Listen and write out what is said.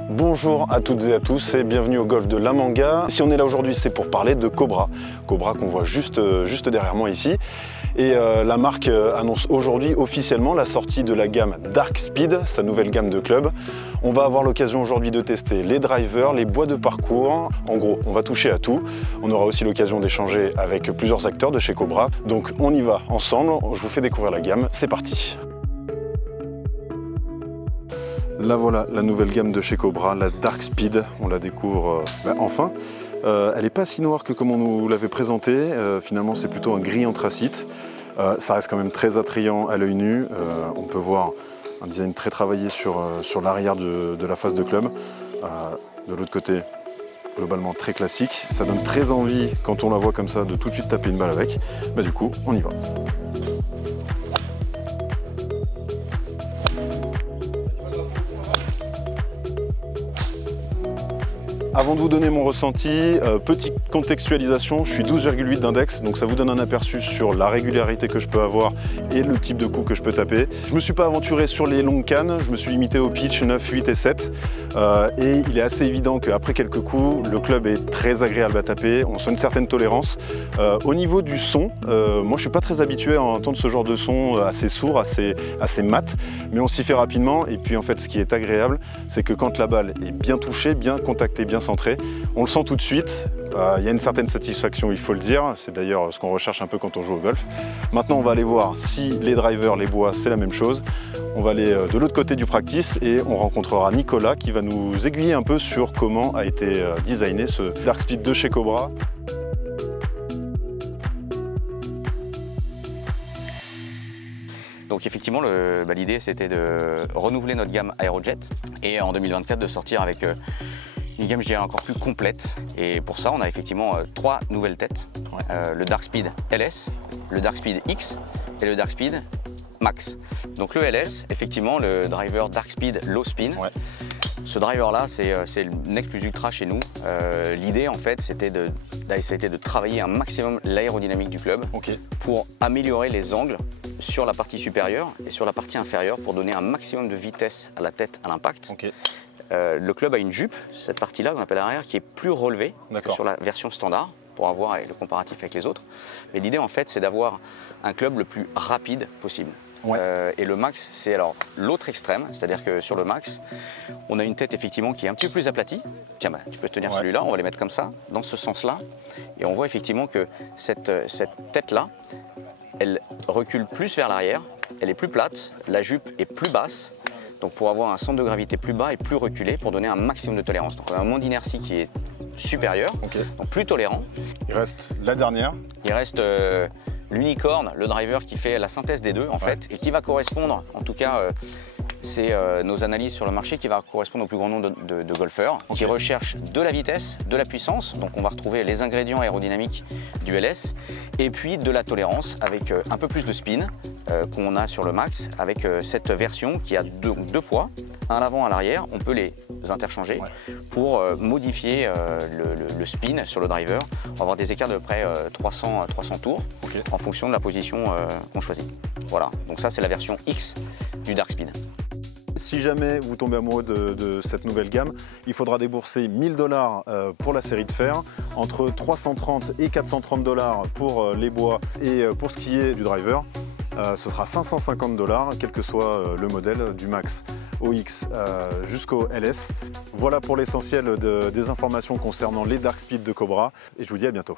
Bonjour à toutes et à tous et bienvenue au golf de La Manga. Si on est là aujourd'hui, c'est pour parler de Cobra. Cobra qu'on voit juste derrière moi ici. Et la marque annonce aujourd'hui officiellement la sortie de la gamme Dark Speed, sa nouvelle gamme de clubs. On va avoir l'occasion aujourd'hui de tester les drivers, les bois de parcours. En gros, on va toucher à tout. On aura aussi l'occasion d'échanger avec plusieurs acteurs de chez Cobra. Donc on y va ensemble, je vous fais découvrir la gamme, c'est parti. Là voilà la nouvelle gamme de chez Cobra, la Dark Speed, on la découvre enfin. Elle n'est pas si noire que comme on nous l'avait présenté, finalement c'est plutôt un gris anthracite. Ça reste quand même très attrayant à l'œil nu, on peut voir un design très travaillé sur l'arrière de la face de club. De l'autre côté, globalement très classique, ça donne très envie quand on la voit comme ça de tout de suite taper une balle avec. Du coup, on y va. Avant de vous donner mon ressenti, petite contextualisation, je suis 12,8 d'index, donc ça vous donne un aperçu sur la régularité que je peux avoir et le type de coup que je peux taper. Je ne me suis pas aventuré sur les longues cannes, je me suis limité au pitch 9, 8 et 7. Et il est assez évident qu'après quelques coups, le club est très agréable à taper, on sent une certaine tolérance. Au niveau du son, moi je ne suis pas très habitué à entendre ce genre de son assez sourd, assez mat, mais on s'y fait rapidement. Et puis en fait, ce qui est agréable, c'est que quand la balle est bien touchée, bien contactée, bien centré, on le sent tout de suite, il y a une certaine satisfaction, il faut le dire, c'est d'ailleurs ce qu'on recherche un peu quand on joue au golf. Maintenant on va aller voir si les drivers, les bois, c'est la même chose. On va aller de l'autre côté du practice et on rencontrera Nicolas qui va nous aiguiller un peu sur comment a été designé ce Dark Speed de chez Cobra. Donc effectivement, l'idée c'était de renouveler notre gamme Aerojet et en 2024 de sortir avec une gamme, je dirais, encore plus complète. Et pour ça, on a effectivement trois nouvelles têtes. Le Dark Speed LS, le Dark Speed X et le Dark Speed Max. Donc le LS, effectivement, le driver Dark Speed Low Spin. Ce driver-là, c'est le next plus ultra chez nous. L'idée, en fait, c'était de travailler un maximum l'aérodynamique du club pour améliorer les angles sur la partie supérieure et sur la partie inférieure pour donner un maximum de vitesse à la tête à l'impact. Le club a une jupe, cette partie-là qu'on appelle arrière, qui est plus relevée que sur la version standard pour avoir le comparatif avec les autres. Mais l'idée, en fait, c'est d'avoir un club le plus rapide possible. Et le max, c'est alors l'autre extrême, c'est-à-dire que sur le max, on a une tête effectivement qui est un petit peu plus aplatie. Tiens, tu peux tenir celui-là, on va les mettre comme ça, dans ce sens-là. Et on voit effectivement que cette tête-là, elle recule plus vers l'arrière, elle est plus plate, la jupe est plus basse. Donc pour avoir un centre de gravité plus bas et plus reculé pour donner un maximum de tolérance. Donc on a un moment d'inertie qui est supérieur, donc plus tolérant. Il reste la dernière. Il reste l'unicorne, le driver qui fait la synthèse des deux en fait et qui va correspondre, en tout cas c'est nos analyses sur le marché, qui va correspondre au plus grand nombre de golfeurs qui recherchent de la vitesse, de la puissance. Donc on va retrouver les ingrédients aérodynamiques du LS et puis de la tolérance avec un peu plus de spin qu'on a sur le Max avec cette version qui a deux poids, un à l'avant, un à l'arrière. On peut les interchanger pour modifier le spin sur le driver. On va avoir des écarts de près 300 tours en fonction de la position qu'on choisit. Voilà, donc ça c'est la version X du Dark Speed. Si jamais vous tombez amoureux de cette nouvelle gamme, il faudra débourser 1000 $ pour la série de fer, entre 330 et 430 $ pour les bois et pour ce qui est du driver. Ce sera 550 $, quel que soit le modèle, du Max au X jusqu'au LS. Voilà pour l'essentiel des informations concernant les Dark Speed de Cobra et je vous dis à bientôt.